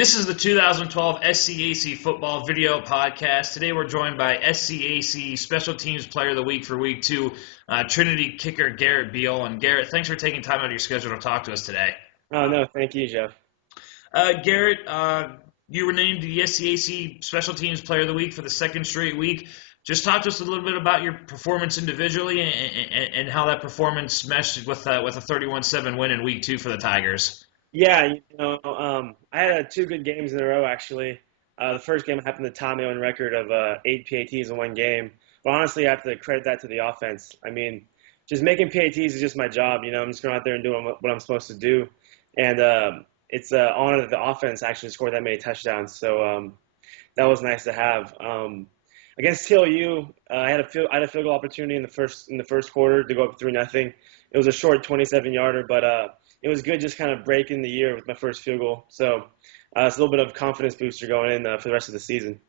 This is the 2012 SCAC football video podcast. Today we're joined by SCAC Special Teams Player of the Week for Week 2, Trinity kicker Garrett Biel. And Garrett, thanks for taking time out of your schedule to talk to us today. Oh, no, thank you, Jeff. Garrett, you were named the SCAC Special Teams Player of the Week for the second straight week. Just talk to us a little bit about your performance individually and how that performance meshed with a 31-7 win in Week 2 for the Tigers. Yeah, I had two good games in a row, actually. The first game happened to tie my own record of 8 PATs in one game. But honestly, I have to credit that to the offense. I mean, just making PATs is just my job. I'm just going out there and doing what I'm supposed to do. And it's an honor that the offense actually scored that many touchdowns. So that was nice to have. Against TLU, I had a field goal opportunity in the first quarter to go up 3-0. It was a short 27-yarder, but it was good just kind of breaking the year with my first field goal. So it's a little bit of confidence booster going in for the rest of the season.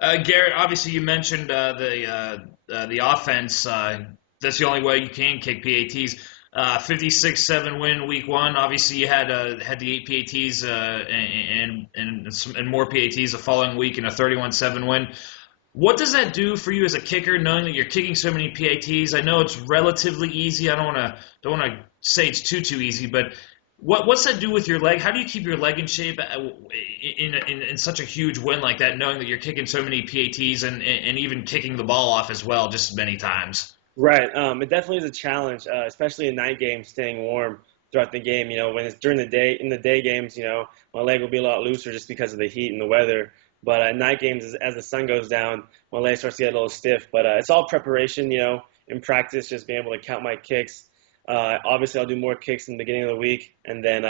Garrett, obviously you mentioned the offense. That's the only way you can kick PATs. 56-7 win Week 1. Obviously you had the 8 PATs and more PATs the following week in a 31-7 win. What does that do for you as a kicker, knowing that you're kicking so many PATs? I know it's relatively easy. I don't want to say it's too easy, but what's that do with your leg? How do you keep your leg in shape in such a huge win like that, knowing that you're kicking so many PATs and even kicking the ball off as well just as many times? Right. It definitely is a challenge, especially in night games, staying warm throughout the game. When it's during the day, in the day games, my leg will be a lot looser just because of the heat and the weather. But at night games, as the sun goes down, my leg starts to get a little stiff. But it's all preparation, in practice, just being able to count my kicks. Obviously, I'll do more kicks in the beginning of the week. And then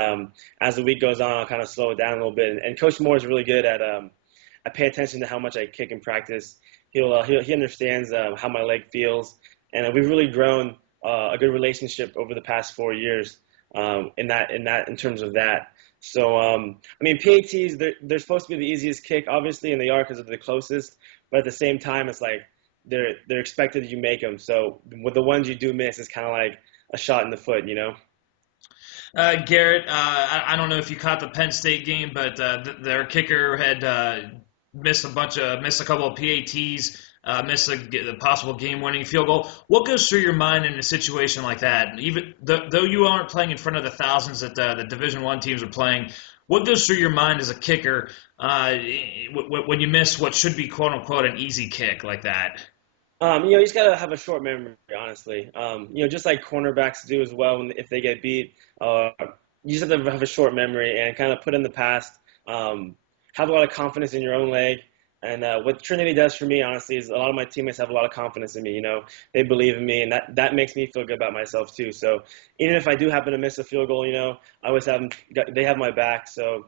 as the week goes on, I'll kind of slow it down a little bit. And Coach Moore is really good at I pay attention to how much I kick in practice. He understands how my leg feels. And we've really grown a good relationship over the past 4 years in terms of that. So, PATs, they're supposed to be the easiest kick, obviously, and they are because they're the closest. But at the same time, it's like they're expected that you make them. So with the ones you do miss, it's kind of like a shot in the foot, Garrett, I don't know if you caught the Penn State game, but their kicker had missed a couple of PATs. Miss the possible game-winning field goal. What goes through your mind in a situation like that? Even though you aren't playing in front of the thousands that the Division I teams are playing, what goes through your mind as a kicker when you miss what should be "quote-unquote" an easy kick like that? You just gotta have a short memory, honestly. Just like cornerbacks do as well. If they get beat, you just have to have a short memory and kind of put in the past. Have a lot of confidence in your own leg. And what Trinity does for me, honestly, is a lot of my teammates have a lot of confidence in me. They believe in me, and that makes me feel good about myself too. So even if I do happen to miss a field goal, I always they have my back. So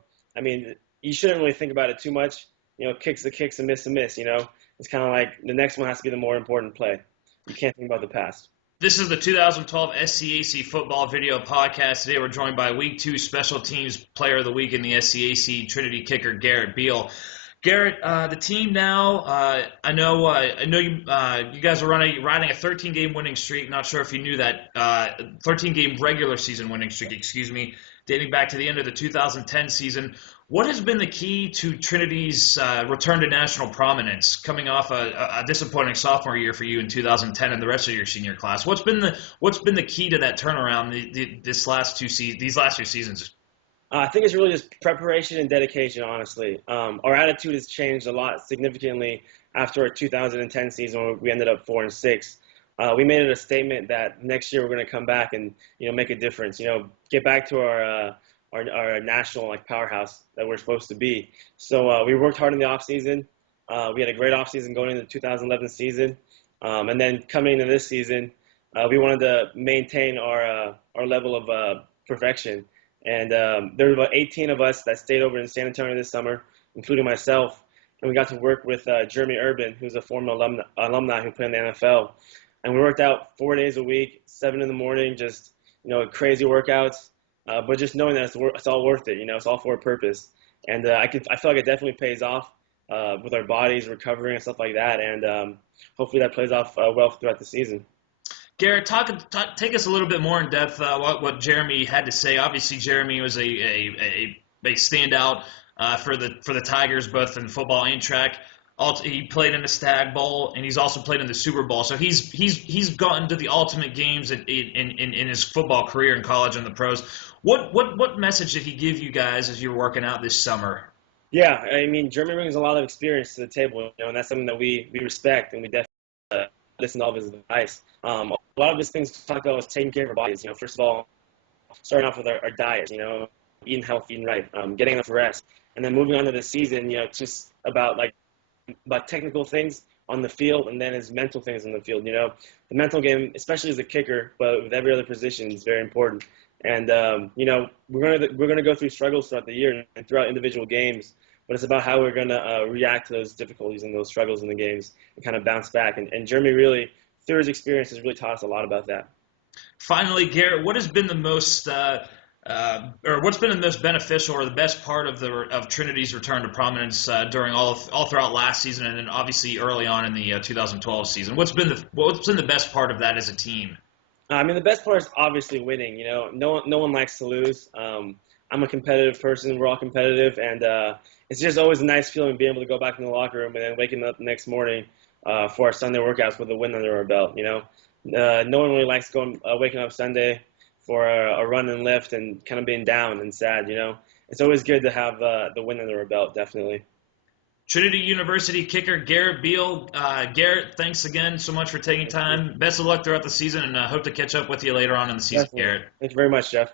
you shouldn't really think about it too much. Kicks the kicks and miss the miss. It's kind of like the next one has to be the more important play. You can't think about the past. This is the 2012 SCAC football video podcast. Today we're joined by Week 2 Special Teams Player of the Week in the SCAC, Trinity kicker Garrett Biel. Garrett, the team now, I know you guys are riding a 13-game winning streak. Not sure if you knew that. 13-game regular season winning streak, dating back to the end of the 2010 season. What has been the key to Trinity's return to national prominence, coming off a disappointing sophomore year for you in 2010 and the rest of your senior class? What's been the key to that turnaround these last two seasons? I think it's really just preparation and dedication, honestly. Our attitude has changed a lot significantly after our 2010 season where we ended up 4-6. We made it a statement that next year we're going to come back and, make a difference, get back to our national powerhouse that we're supposed to be. So we worked hard in the offseason. We had a great offseason going into the 2011 season. And then coming into this season, we wanted to maintain our level of perfection. And there were about 18 of us that stayed over in San Antonio this summer, including myself. And we got to work with Jeremy Urban, who's a former alumni who played in the NFL. And we worked out 4 days a week, 7 in the morning, just, crazy workouts. But just knowing that it's all worth it, it's all for a purpose. And I feel like it definitely pays off with our bodies recovering and stuff like that. And hopefully that plays off well throughout the season. Garrett, take us a little bit more in depth what Jeremy had to say. Obviously, Jeremy was a standout for the Tigers, both in football and track. He played in the Stag Bowl, and he's also played in the Super Bowl. So he's gotten to the ultimate games in his football career in college and the pros. What message did he give you guys as you were working out this summer? Yeah, I mean, Jeremy brings a lot of experience to the table, and that's something that we respect, and we definitely listen to all of his advice. A lot of his things to talk about was taking care of our bodies. First of all, starting off with our diet, eating healthy, eating right, getting enough rest, and then moving on to the season, just about technical things on the field, and then his mental things on the field. The mental game, especially as a kicker, but with every other position, is very important. And we're gonna go through struggles throughout the year and throughout individual games, but it's about how we're gonna react to those difficulties and those struggles in the games and kind of bounce back. And Jeremy really, through his experience, has really taught us a lot about that. Finally, Garrett, what has been the most what's been the most beneficial or the best part of Trinity's return to prominence during all throughout last season and then obviously early on in the 2012 season? What's been the best part of that as a team? I mean, the best part is obviously winning. No one likes to lose. I'm a competitive person. We're all competitive, and it's just always a nice feeling being able to go back in the locker room and then waking up the next morning for our Sunday workouts with a win under our belt. No one really likes waking up Sunday for a run and lift and kind of being down and sad. It's always good to have the win under our belt, definitely. Trinity University kicker Garrett Biel. Garrett, thanks again so much for taking time. Best of luck throughout the season, and hope to catch up with you later on in the season, Definitely. Garrett. Thank you very much, Jeff.